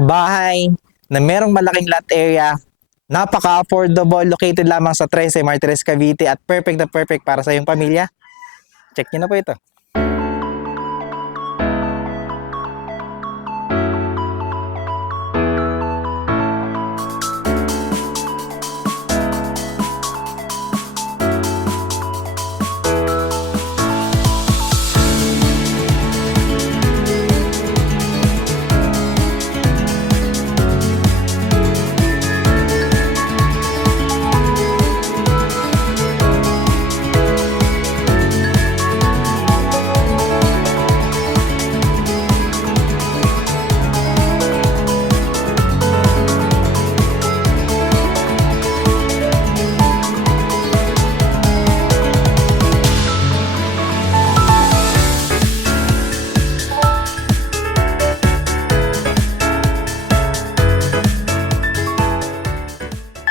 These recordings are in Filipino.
bahay na merong malaking lot area, napaka-affordable, located lamang sa 13 Martires, Cavite at perfect na perfect para sa iyong pamilya. Check nyo na po ito.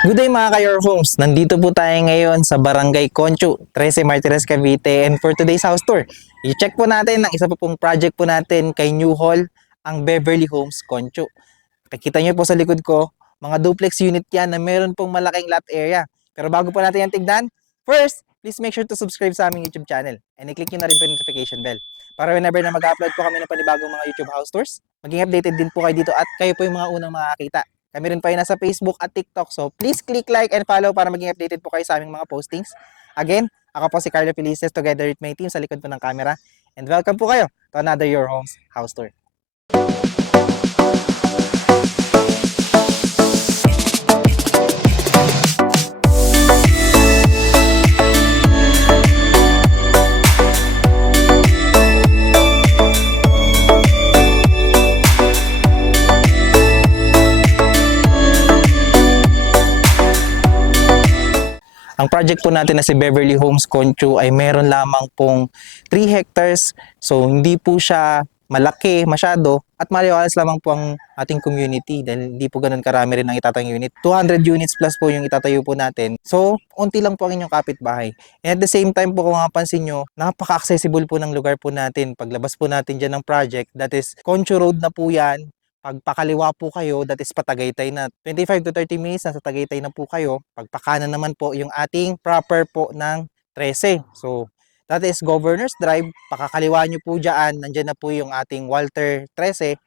Good day mga ka-Your Homes! Nandito po tayo ngayon sa Barangay Concho, 13 Martires, Cavite, and for today's house tour, i-check po natin ang isa pa pong project po natin kay New Hall, ang Beverly Homes Concho. Nakikita nyo po sa likod ko, mga duplex unit yan na meron pong malaking lot area. Pero bago po natin yan tignan, first, please make sure to subscribe sa aming YouTube channel and i-click nyo na rin po yung notification bell para whenever na mag-upload po kami ng panibagong mga YouTube house tours, maging updated din po kayo dito at kayo po yung mga unang makakita. Kami rin pa yun nasa Facebook at TikTok. So please click like and follow para maging updated po kayo sa aming mga postings. Again, ako po si Carlo Felices together with my team sa likod po ng camera. And welcome po kayo to another Your Homes house tour. Ang project po natin na si Beverly Homes Concho ay meron lamang pong 3 hectares. So hindi po siya malaki masyado at maliwalas lamang po ang ating community dahil hindi po ganun karami rin ang itatayong unit. 200 units plus po yung itatayo po natin. So unti lang po ang inyong kapitbahay. And at the same time po kung mapansin nyo, napaka-accessible po ng lugar po natin. Paglabas po natin dyan ng project, that is Concho Road na po yan. Pagpakaliwa po kayo, that is Patagaytay na. 25 to 30 minutes nasa Tagaytay na po kayo. Pagpakanan naman po yung ating proper po ng 13. So, that is Governor's Drive. Pakakaliwa nyo po dyan. Nandyan na po yung ating Walter 13,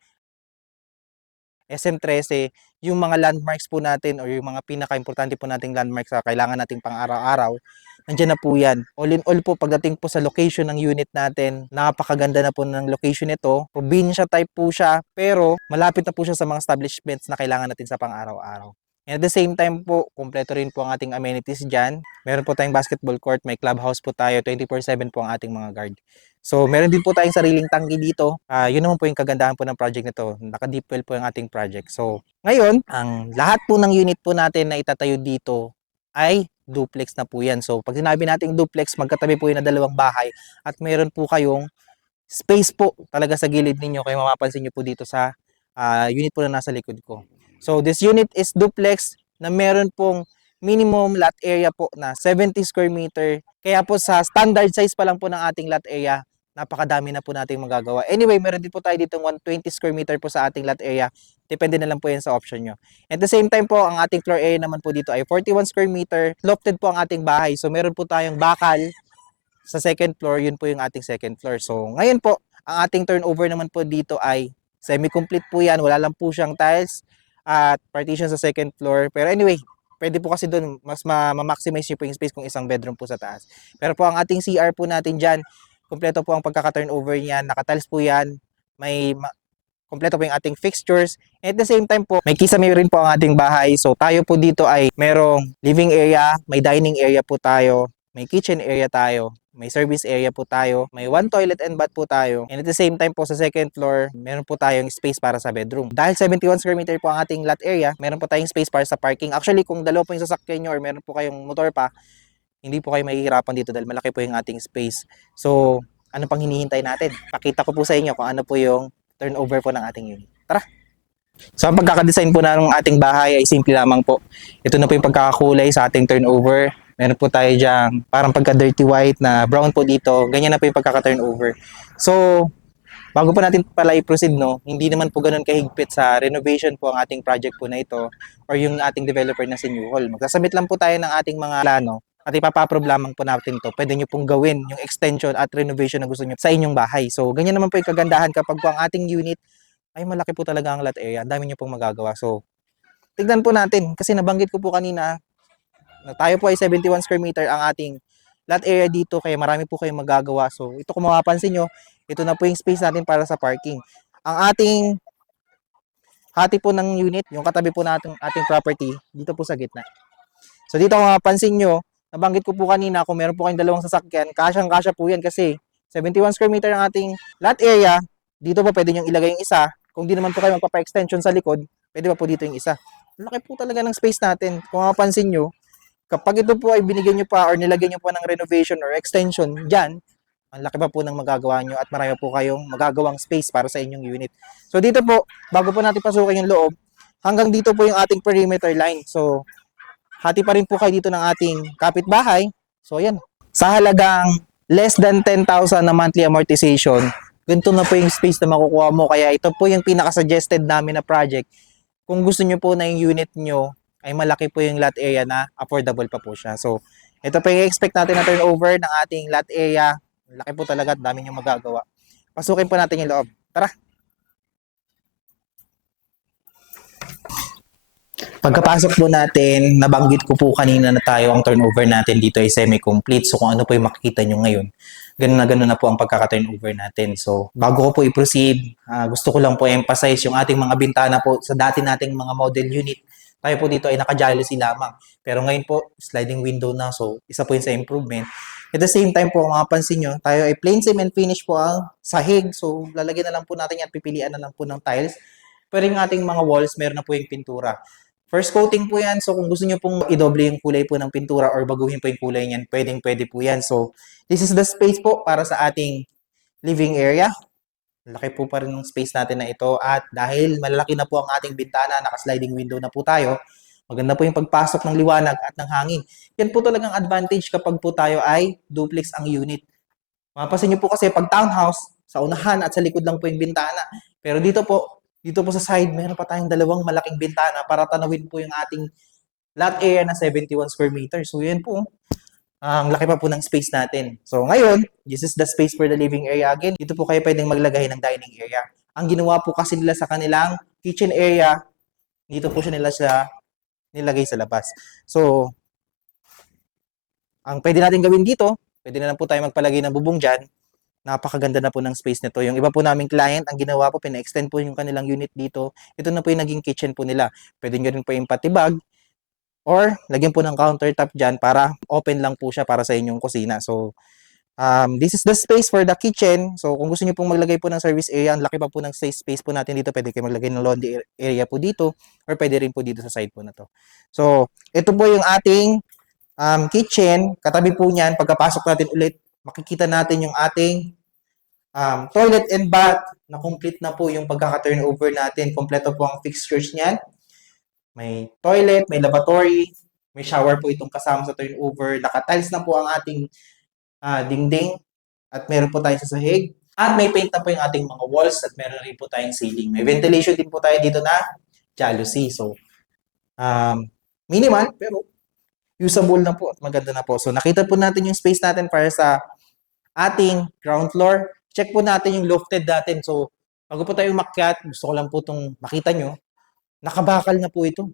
SM13. Yung mga landmarks po natin or yung mga pinaka-importante po nating landmarks na kailangan nating pang araw-araw. Nandiyan na po yan. All in all po, pagdating po sa location ng unit natin, napakaganda na po ng location nito. Probinsya type po siya, pero malapit na po siya sa mga establishments na kailangan natin sa pang-araw-araw. And at the same time po, kumpleto rin po ang ating amenities dyan. Meron po tayong basketball court, may clubhouse po tayo, 24/7 po ang ating mga guard. So, meron din po tayong sariling tangki dito. Yun naman po yung kagandahan po ng project nito. Naka-deep well po yung ating project. So, ngayon, ang lahat po ng unit po natin na itatayo dito ay duplex na po yan. So, pag sinabi nating duplex, magkatabi po yun na dalawang bahay at meron po kayong space po talaga sa gilid ninyo. Kaya mapapansin nyo po dito sa unit po na nasa likod ko. So, this unit is duplex na meron pong minimum lot area po na 70 square meter. Kaya po sa standard size pa lang po ng ating lot area, napakadami na po nating magagawa. Anyway, meron din po tayo dito 120 square meter po sa ating lot area. Depende na lang po yan sa option nyo. At the same time po, ang ating floor area naman po dito ay 41 square meter. Lofted po ang ating bahay. So, meron po tayong bakal sa second floor. Yun po yung ating second floor. So, ngayon po, ang ating turnover naman po dito ay semi-complete po yan. Wala lang po siyang tiles at partition sa second floor. Pero anyway, pwede po kasi doon mas ma-maximize nyo po yung space kung isang bedroom po sa taas. Pero po ang ating CR po natin dyan, kompleto po ang pagkaka-turnover niyan. Nakatiles po yan. May kompleto po yung ating fixtures. And at the same time po, may kisame rin po ang ating bahay. So tayo po dito ay merong living area, may dining area po tayo, may kitchen area tayo, may service area po tayo, may 1 toilet and bath po tayo. And at the same time po sa second floor, meron po tayong space para sa bedroom. Dahil 71 square meter po ang ating lot area, meron po tayong space para sa parking. Actually, kung dalawa po yung sasakyan nyo or meron po kayong motor pa, hindi po kayo mahihirapan dito dahil malaki po yung ating space. So, ano pang hinihintay natin? Pakita ko po sa inyo kung ano po yung turnover po ng ating unit. Tara! So, ang pagkakadesign po ng ating bahay ay simple lamang po. Ito na po yung pagkakakulay sa ating turnover. Meron po tayo dyan parang pagka dirty white na brown po dito. Ganyan na po yung pagkaka-turnover. So, Bago pa natin pala i-proceed, no, hindi naman po ganun kahigpit sa renovation po ang ating project po na ito or yung ating developer na si New Hall. Magsasubmit lang po tayo ng ating mga plano at ipapa-approve lamang po natin to. Pwede nyo pong gawin yung extension at renovation na gusto nyo sa inyong bahay. So, ganyan naman po yung kagandahan kapag po ang ating unit ay malaki po talaga ang lot area. Ang dami nyo pong magagawa. So, tignan po natin kasi nabanggit ko po kanina na tayo po ay 71 square meter ang ating lot area dito kaya marami po kayong magagawa. So, ito kung mapapansin nyo, ito na po yung space natin para sa parking. Ang ating hati po ng unit, yung katabi po natin ating property, dito po sa gitna. So, dito kung mapapansin nyo, nabanggit ko po kanina kung meron po kayong dalawang sasakyan, kasyang-kasya po yan kasi 71 square meter ang ating lot area. Dito po pwede nyo ilagay yung isa. Kung di naman po kayo magpapa-extension sa likod, pwede pa po dito yung isa. Laki po talaga ng space natin. Kung mapapansin nyo, kapag ito po ay binigyan nyo pa or nilagyan nyo pa ng renovation or extension dyan, ang laki pa po ng magagawa nyo at marami po kayong magagawang space para sa inyong unit. So dito po, bago po natin pasukin yung loob, hanggang dito po yung ating perimeter line. So hati pa rin po kayo dito ng ating kapitbahay. So yan, sa halagang less than 10,000 na monthly amortization, ganito na po yung space na makukuha mo. Kaya ito po yung pinaka-suggested namin na project. Kung gusto nyo po na yung unit nyo ay malaki po yung lot area na affordable pa po siya. So, ito po yung expect natin na turnover ng ating lot area. Laki po talaga at dami nyo magagawa. Pasukin po natin yung loob. Tara! Pagkapasok po natin, nabanggit ko po kanina na tayo ang turnover natin dito ay semi-complete. So kung ano po yung makikita nyo ngayon, ganun na po ang pagkaka-turnover natin. So bago ko po i-proceed, gusto ko lang po emphasize yung ating mga bintana po sa dati nating mga model unit. Tayo po dito ay naka-jalousie lamang. Pero ngayon po, sliding window na. So isa po yun sa improvement. At the same time po, kung mapapansin nyo, tayo ay plain cement finish po ang sahig. So lalagyan na lang po natin yan, pipilian na lang po ng tiles. Pero yung ating mga walls, meron na po yung pintura. First coating po yan. So, kung gusto nyo pong i-doble yung kulay po ng pintura or baguhin po yung kulay niyan, pwedeng-pwede po yan. So, this is the space po para sa ating living area. Laki po pa rin ng space natin na ito. At dahil malalaki na po ang ating bintana, naka-sliding window na po tayo, maganda po yung pagpasok ng liwanag at ng hangin. Yan po talagang advantage kapag po tayo ay duplex ang unit. Mapapansin nyo po kasi pag townhouse, sa unahan at sa likod lang po yung bintana. Pero dito po sa side, meron pa tayong dalawang malaking bintana para tanawin po yung ating lot area na 71 square meters. So, yan po. Ang laki pa po ng space natin. So, ngayon, this is the space for the living area again. Dito po kayo pwedeng maglagay ng dining area. Ang ginawa po kasi nila sa kanilang kitchen area, dito po siya nilagay sa labas. So, ang pwede natin gawin dito, pwede na lang po tayo magpalagay ng bubong dyan. Napakaganda na po ng space nito. Yung iba po naming client, ang ginawa po, pina-extend po yung kanilang unit dito. Ito na po yung naging kitchen po nila. Pwede nyo rin po yung patibag or lagyan po ng countertop dyan para open lang po siya para sa inyong kusina. So, this is the space for the kitchen. So, kung gusto nyo pong maglagay po ng service area, ang laki pa po ng space po natin dito. Pwede kayo maglagay ng laundry area po dito or pwede rin po dito sa side po na to. So, ito po yung ating kitchen. Katabi po niyan, pagkapasok natin ulit, makikita natin yung ating toilet and bath na complete na po yung pagkaka-turnover natin. Kompleto po ang fixtures niyan. May toilet, may lavatory, may shower po itong kasama sa turnover. Naka-tiles na po ang ating dingding at meron po tayong sa sahig. At may paint na po yung ating mga walls at meron rin po tayong ceiling. May ventilation din po tayo dito na jalousie. So, minimal pero usable na po at maganda na po. So, nakita po natin yung space natin para sa ating ground floor. Check po natin yung lofted natin. So, bago po tayo umakyat, gusto ko lang po itong makita nyo, nakabakal na po ito.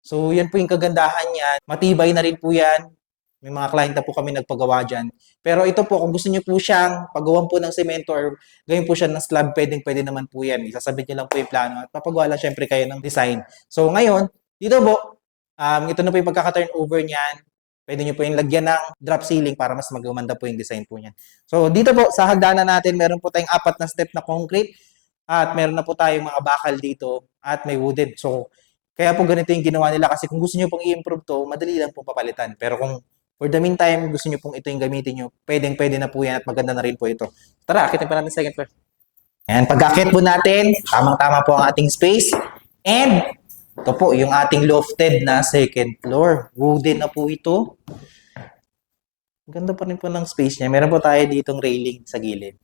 So, yan po yung kagandahan niyan. Matibay na rin po yan. May mga client na po kami nagpagawa dyan. Pero ito po, kung gusto nyo po siyang pagawan po ng semento or gawin po siya ng slab, pwede naman po yan. Isasabit nyo lang po yung plano at papagawa lang syempre kayo ng design. So, ngayon, dito po, ito na po yung pagkaka-turnover niyan. Pwede nyo po yung lagyan ng drop ceiling para mas magumanda po yung design po niyan. So, dito po, sa hagdanan natin, meron po tayong 4 na step na concrete at meron na po tayong mga bakal dito at may wooded. So, kaya po ganito yung ginawa nila kasi kung gusto nyo pong i-improve to, madali lang pong papalitan. Pero kung for the meantime, gusto nyo pong ito yung gamitin nyo, pwede na po yan at maganda na rin po ito. Tara, akitin pa natin second floor. Ayan, pag-akit po natin, tamang-tama po ang ating space. And ito po, yung ating lofted na second floor. Wooden na po ito. Ganda pa rin po ng space niya. Meron po tayo ditong railing sa gilid.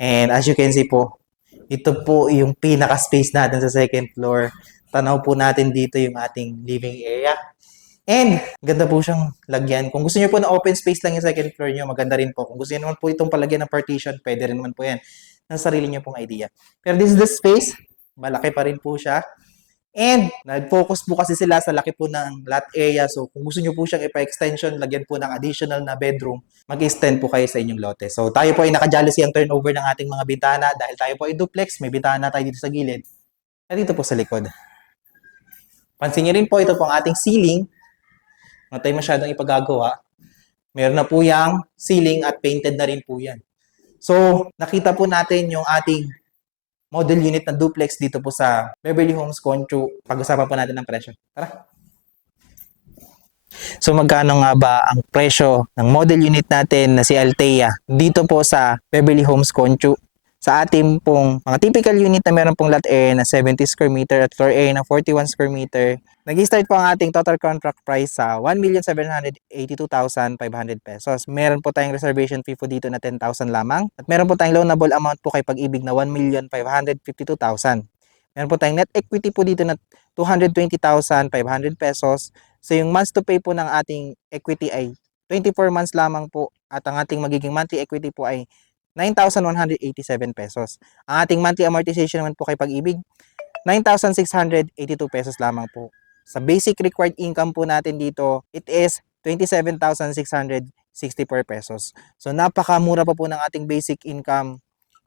And as you can see po, ito po yung pinaka-space natin sa second floor. Tanaw po natin dito yung ating living area. And ganda po siyang lagyan. Kung gusto niyo po na open space lang yung second floor niyo, maganda rin po. Kung gusto niyo naman po itong palagyan ng partition, pwede rin naman po yan. Ng sarili niyo pong idea. Pero this is the space. Malaki pa rin po siya. And nag-focus po kasi sila sa laki po ng lot area. So kung gusto niyo po siyang ipa-extension, lagyan po ng additional na bedroom, mag-extend po kayo sa inyong lote. So tayo po ay naka-jealousy ang turnover ng ating mga bintana dahil tayo po ay duplex. May bintana tayo dito sa gilid. At dito po sa likod. Pansin niyo rin po, ito po ang ating ceiling. Hindi tayo masyadong ipagagawa. Meron na po yung ceiling at painted na rin po yan. So nakita po natin yung ating model unit na duplex dito po sa Beverly Homes Concho. Pag-usapan po natin ng presyo. Tara! So magkano nga ba ang presyo ng model unit natin na si Altea dito po sa Beverly Homes Concho? Sa ating pong mga typical unit na meron pong lot area na 70 square meter at floor area na 41 square meter, nag-start po ang ating total contract price sa 1,782,500 pesos. Meron po tayong reservation fee po dito na 10,000 lamang. At meron po tayong loanable amount po kay Pag-ibig na 1,552,000. Meron po tayong net equity po dito na 220,500 pesos. So yung months to pay po ng ating equity ay 24 months lamang po. At ang ating magiging monthly equity po ay 9,187 pesos. Ang ating monthly amortization naman po kay Pag-ibig, 9,682 pesos lamang po. Sa basic required income po natin dito, it is 27,664 pesos. So napakamura pa po ng ating basic income.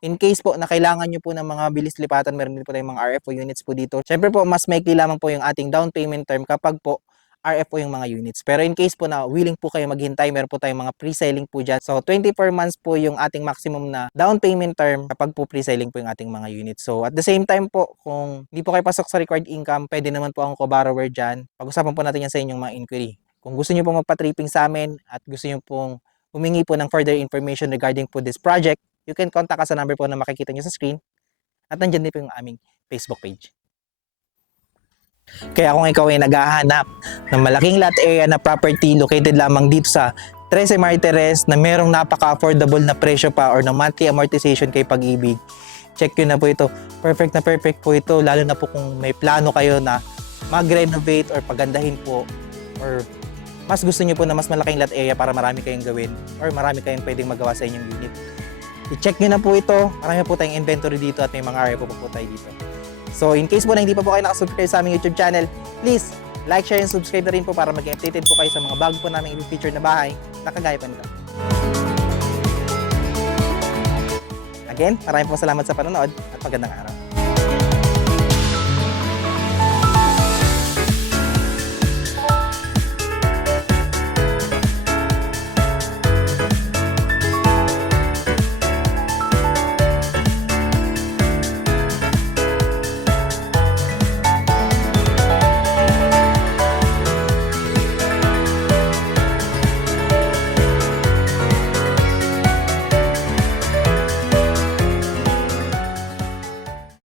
In case po na kailangan nyo po ng mga bilis lipatan, meron din po tayong mga RFO units po dito. Siyempre po, mas maikli lamang po yung ating down payment term kapag po RFO yung mga units. Pero in case po na willing po kayo maghintay, meron po tayong mga pre-selling po dyan. So 24 months po yung ating maximum na down payment term kapag po pre-selling po yung ating mga units. So at the same time po, kung hindi po kayo pasok sa required income, pwede naman po ang co-borrower dyan. Pag-usapan po natin yan sa inyong mga inquiry. Kung gusto nyo po magpa-tripping sa amin at gusto nyo pong humingi po ng further information regarding po this project, you can contact us sa number po na makikita nyo sa screen. At nandyan din po yung aming Facebook page. Kaya kung ikaw ay naghahanap ng malaking lot area na property located lamang dito sa 13 Martires na merong napaka-affordable na presyo pa or na monthly amortization kay Pag-ibig, check yun na po ito. Perfect na perfect po ito, lalo na po kung may plano kayo na mag-renovate or pagandahin po, or mas gusto nyo po na mas malaking lot area para marami kayong gawin or marami kayong pwedeng magawa sa inyong unit. I-check nyo na po ito. Marami po tayong inventory dito at may mga RFO po tayo dito. So in case po na hindi pa po kayo nakasubscribe sa aming YouTube channel, please like, share, and subscribe na rin po para maging updated po kayo sa mga bago po namin i-feature na bahay na kagaya pa nito. Again, maraming po salamat sa panonood at magandang araw.